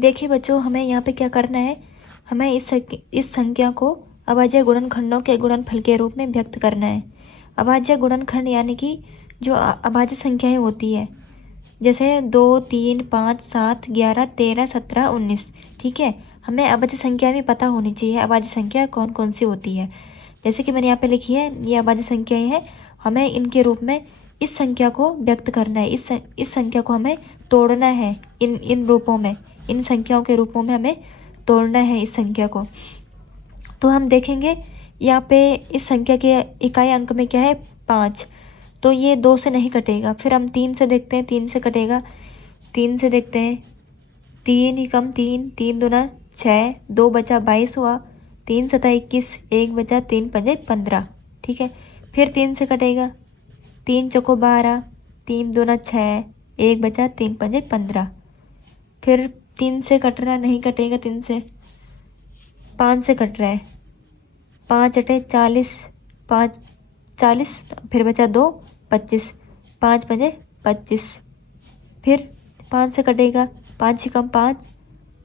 देखिए बच्चों, हमें यहाँ पे क्या करना है, हमें इस संख्या को अभाज्य गुणनखंडों के गुणनफल के रूप में व्यक्त करना है। अभाज्य गुणनखंड यानी कि जो अभाज्य संख्याएं होती है, जैसे 2, 3, 5, 7, 11, 13, 17, 19। ठीक है, हमें अभाज्य संख्या भी पता होनी चाहिए, अभाज्य संख्या कौन कौन सी होती है। जैसे कि मैंने यहाँ पे लिखी है, ये अभाज्य संख्याएं हैं, हमें इनके रूप में इस संख्या को व्यक्त करना है, इस संख्या को हमें तोड़ना है, इन रूपों में, इन संख्याओं के रूपों में हमें तोड़ना है इस संख्या को। तो हम देखेंगे यहाँ पे इस संख्या के इकाई अंक में क्या है, 5, तो ये 2 से नहीं कटेगा। फिर हम 3 से देखते हैं, 3 से कटेगा। 3 से देखते हैं, 3 ही कम 3, 3 दूना 6, 2 बचा 22 हुआ, 3 सता 21, 1 बचा, 3 पंजे 15। ठीक है, फिर 3 से कटेगा, 3 चौको 12, 3 दूना 6, 1 बचा, 3 पंजे 15। फिर 3 से कट रहा, नहीं कटेगा 3 से। 5 से कट रहा है, 5 अटे 40, 5 40, फिर बचा 2, 25, 5 पंजे 25। फिर 5 से कटेगा, 5 ही कम 5,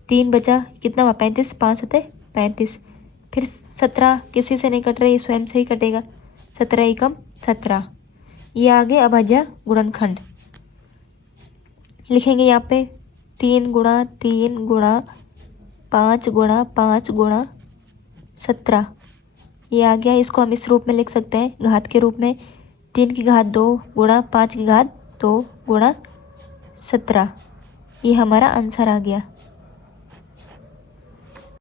3 बचा, कितना हुआ 35, 5 सते 35। फिर 17 किसी से नहीं कट रही, स्वयं से ही कटेगा, 17 ही कम 17। ये आगे अभाज्य गुणनखंड लिखेंगे यहाँ पे, 3 गुणा 3 गुणा 5 गुणा 5 गुणा 17। ये आ गया, इसको हम इस रूप में लिख सकते हैं, घात के रूप में, 3 की घात 2 गुणा 5 की घात 2 गुणा 17। ये हमारा आंसर आ गया।